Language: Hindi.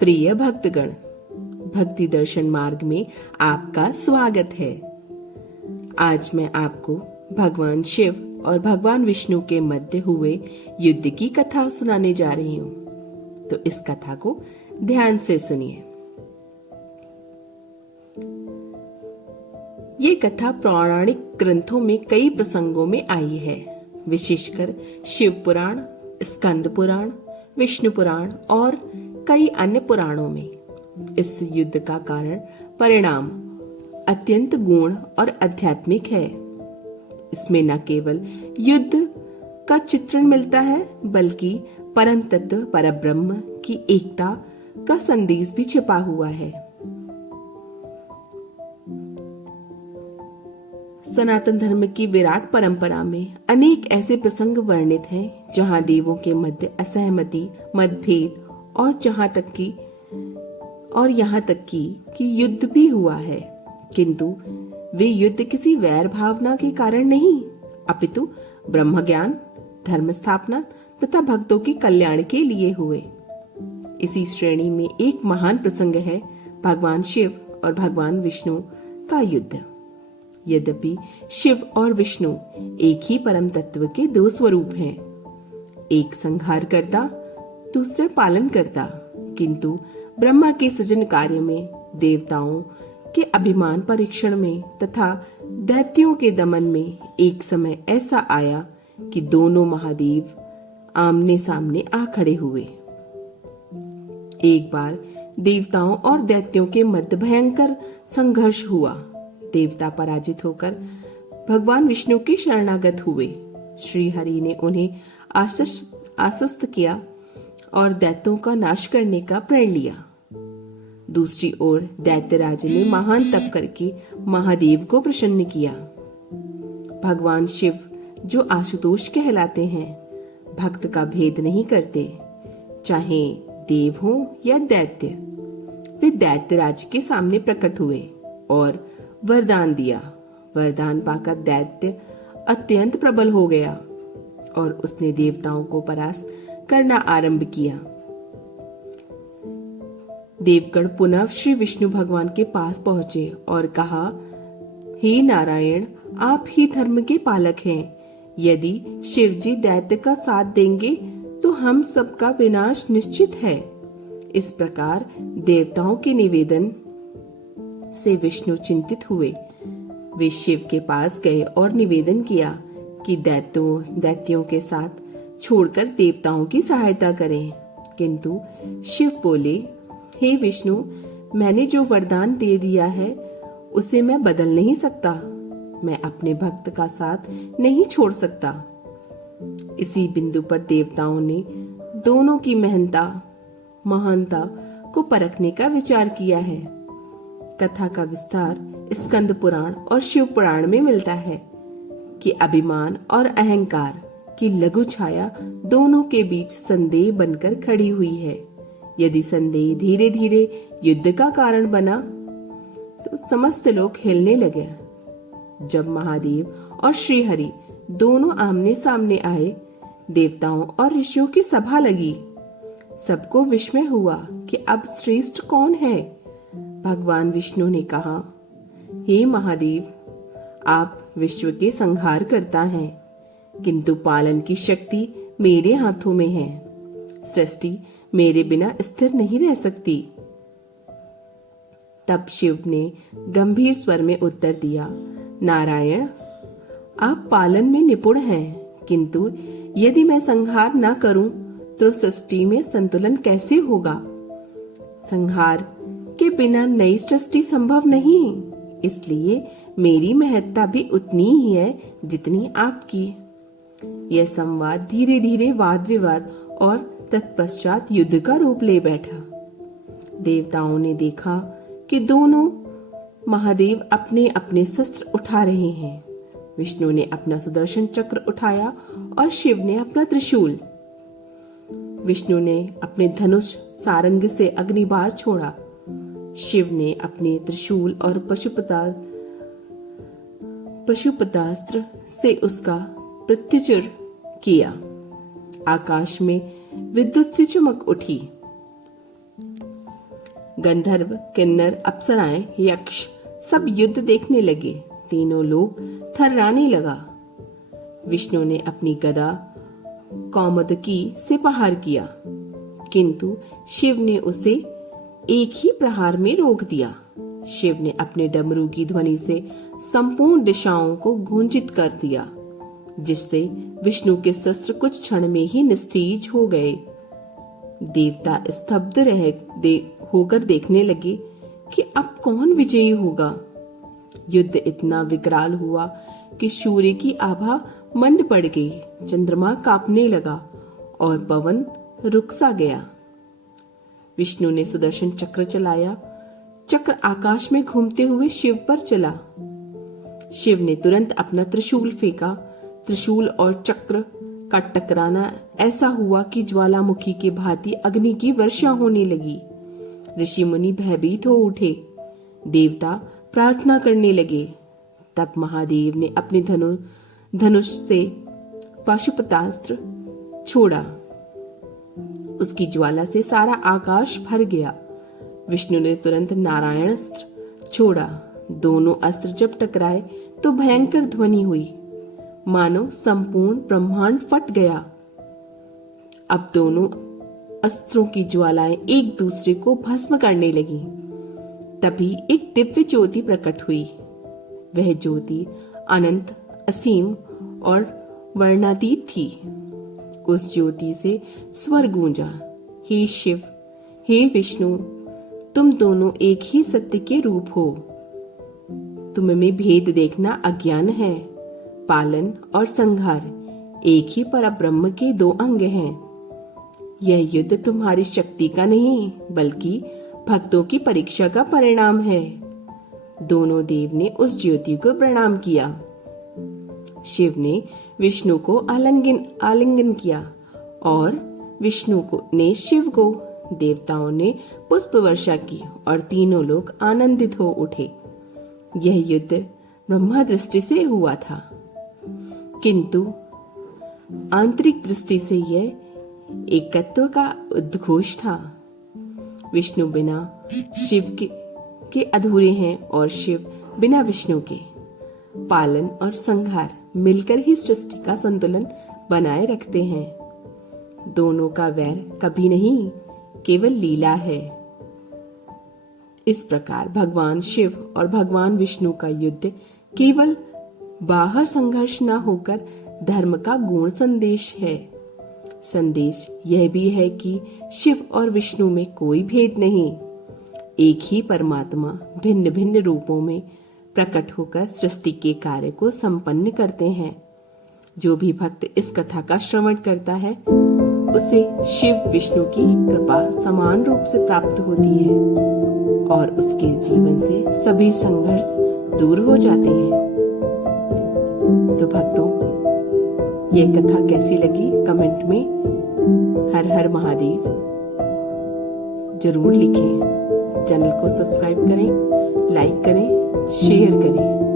प्रिय भक्तगण, भक्ति दर्शन मार्ग में आपका स्वागत है। आज मैं आपको भगवान शिव और भगवान विष्णु के मध्य हुए युद्ध की कथा सुनाने जा रही हूँ, तो इस कथा को ध्यान से सुनिए। ये कथा पौराणिक ग्रंथों में कई प्रसंगों में आई है, विशेषकर शिव पुराण, स्कंद पुराण, विष्णु पुराण और कई अन्य पुराणों में। इस युद्ध का कारण परिणाम अत्यंत गूढ़ और आध्यात्मिक है। इसमें न केवल युद्ध का चित्रण मिलता है, बल्कि परम तत्व परब्रह्म की एकता का संदेश भी छिपा हुआ है। सनातन धर्म की विराट परंपरा में अनेक ऐसे प्रसंग वर्णित हैं जहां देवों के मध्य असहमति, मतभेद और यहाँ तक कि युद्ध भी हुआ है, किंतु वे युद्ध किसी वैर भावना के कारण नहीं, अपितु ब्रह्म ज्ञान, धर्म स्थापना तथा भक्तों के कल्याण के लिए हुए। इसी श्रेणी में एक महान प्रसंग है भगवान शिव और भगवान विष्णु का युद्ध। यद्यपि शिव और विष्णु एक ही परम तत्व के दो स्वरूप हैं, एक संहार करता, दूसरा पालन करता, किंतु ब्रह्मा के सृजन कार्य में, देवताओं के अभिमान परीक्षण में तथा दैत्यों के दमन में एक समय ऐसा आया कि दोनों महादेव आमने सामने आ खड़े हुए। एक बार देवताओं और दैत्यों के मध्य भयंकर संघर्ष हुआ। देवता पराजित होकर भगवान विष्णु के शरणागत हुए। श्री हरि ने उन्हें आश्वस्त किया और दैत्यों का नाश करने का प्रण लिया। दूसरी ओर दैत्यराज ने महान तप करके महादेव को प्रसन्न किया। भगवान शिव, जो आशुतोष कहलाते हैं, भक्त का भेद नहीं करते, चाहे देव हो या दैत्य। वे दैत्यराज के सामने प्रकट हुए और वरदान दिया। वरदान पाकर दैत्य अत्यंत प्रबल हो गया और उसने देवताओं को परास्त करना आरंभ किया। देवगण पुनः श्री विष्णु भगवान के पास पहुंचे और कहा, हे नारायण, आप ही धर्म के पालक हैं। यदि शिव जी दैत्य का साथ देंगे तो हम सबका विनाश निश्चित है। इस प्रकार देवताओं के निवेदन से विष्णु चिंतित हुए। वे शिव के पास गए और निवेदन किया कि दैत्यों के साथ छोड़कर देवताओं की सहायता करें। किंतु शिव बोले, हे विष्णु, मैंने जो वरदान दे दिया है उसे मैं बदल नहीं सकता। मैं अपने भक्त का साथ नहीं छोड़ सकता। इसी बिंदु पर देवताओं ने दोनों की महानता को परखने का विचार किया है। कथा का विस्तार स्कंद पुराण और शिव पुराण में मिलता है कि अभिमान और अहंकार की लघु छाया दोनों के बीच संदेह बनकर खड़ी हुई है। यदि संदेह धीरे धीरे युद्ध का कारण बना तो समस्त लोग हिलने लगे। जब महादेव और श्रीहरि दोनों आमने सामने आए, देवताओं और ऋषियों की सभा लगी। सबको विस्मय हुआ कि अब श्रेष्ठ कौन है। भगवान विष्णु ने कहा, हे महादेव, आप विश्व के संहार करता हैं, किंतु पालन की शक्ति मेरे हाथों में है। सृष्टि मेरे बिना स्थिर नहीं रह सकती। तब शिव ने गंभीर स्वर में उत्तर दिया, नारायण, आप पालन में निपुण हैं, किंतु यदि मैं संहार न करूं तो सृष्टि में संतुलन कैसे होगा। संहार के बिना नई सृष्टि संभव नहीं, इसलिए मेरी महत्ता भी उतनी ही है जितनी आपकी। यह संवाद धीरे धीरे वाद विवाद और तत्पश्चात युद्ध का रूप ले बैठा। देवताओं ने देखा कि दोनों महादेव अपने अपने शस्त्र उठा रहे हैं। विष्णु ने अपना सुदर्शन चक्र उठाया और शिव ने अपना त्रिशूल। विष्णु ने अपने धनुष सारंग से अग्निबाण छोड़ा। शिव ने अपने त्रिशूल और पशुपतास्त्र से उसका प्रत्युच्चर किया। आकाश में विद्युत सी चमक उठी। गंधर्व, किन्नर, अप्सराएं, यक्ष सब युद्ध देखने लगे। तीनों लोग थर्राने लगा। विष्णु ने अपनी गदा कौमुदकी से प्रहार किया, किंतु शिव ने उसे एक ही प्रहार में रोक दिया। शिव ने अपने डमरू की ध्वनि से संपूर्ण दिशाओं को गूंजित कर दिया, जिससे विष्णु के शस्त्र कुछ क्षण में ही निस्तेज हो गए। देवता स्तब्ध होकर देखने लगे कि अब कौन विजयी होगा। युद्ध इतना विकराल हुआ कि सूर्य की आभा मंद पड़ गई, चंद्रमा कांपने लगा और पवन रुक सा गया। विष्णु ने सुदर्शन चक्र चलाया। चक्र आकाश में घूमते हुए शिव पर चला। शिव ने तुरंत अपना त्रिशूल फेंका। त्रिशूल और चक्र का टकराना ऐसा हुआ कि ज्वालामुखी की भांति अग्नि की वर्षा होने लगी। ऋषि मुनि भयभीत हो उठे। देवता प्रार्थना करने लगे। तब महादेव ने अपने धनुष से पाशुपतास्त्र छोड़ा। उसकी ज्वाला से सारा आकाश भर गया। विष्णु ने तुरंत नारायण अस्त्र छोड़ा। दोनों अस्त्र जब टकराए तो भयंकर ध्वनि हुई, मानो संपूर्ण ब्रह्मांड फट गया। अब दोनों अस्त्रों की ज्वालाएं एक दूसरे को भस्म करने लगी। तभी एक दिव्य ज्योति प्रकट हुई। वह ज्योति अनंत, असीम और वर्णातीत थी। उस ज्योति से स्वर गूंजा, हे शिव, हे विष्णु, तुम दोनों एक ही सत्य के रूप हो। तुम में भेद देखना अज्ञान है। पालन और संहार एक ही परब्रह्म के दो अंग हैं। यह युद्ध तुम्हारी शक्ति का नहीं, बल्कि भक्तों की परीक्षा का परिणाम है। दोनों देव ने उस ज्योति को प्रणाम किया। शिव ने विष्णु को आलिंगन किया और विष्णु ने शिव को। देवताओं ने पुष्प वर्षा की और तीनों लोग आनंदित हो उठे। यह युद्ध ब्रह्मा दृष्टि से हुआ था, किंतु आंतरिक दृष्टि से यह एकत्व का उद्घोष था। विष्णु बिना शिव के अधूरे हैं और शिव बिना विष्णु के। पालन और संहार मिलकर ही सृष्टि का संतुलन बनाए रखते हैं। दोनों का वैर कभी नहीं, केवल लीला है। इस प्रकार भगवान शिव और भगवान विष्णु का युद्ध केवल बाहर संघर्ष न होकर धर्म का गूढ़ संदेश है। संदेश यह भी है कि शिव और विष्णु में कोई भेद नहीं। एक ही परमात्मा भिन्न भिन्न रूपों में प्रकट होकर सृष्टि के कार्य को संपन्न करते हैं। जो भी भक्त इस कथा का श्रवण करता है, उसे शिव विष्णु की कृपा समान रूप से प्राप्त होती है और उसके जीवन से सभी संघर्ष दूर हो जाते हैं। तो भक्तों, यह कथा कैसी लगी कमेंट में हर हर महादेव जरूर लिखें। चैनल को सब्सक्राइब करें, लाइक करें, शेयर करें।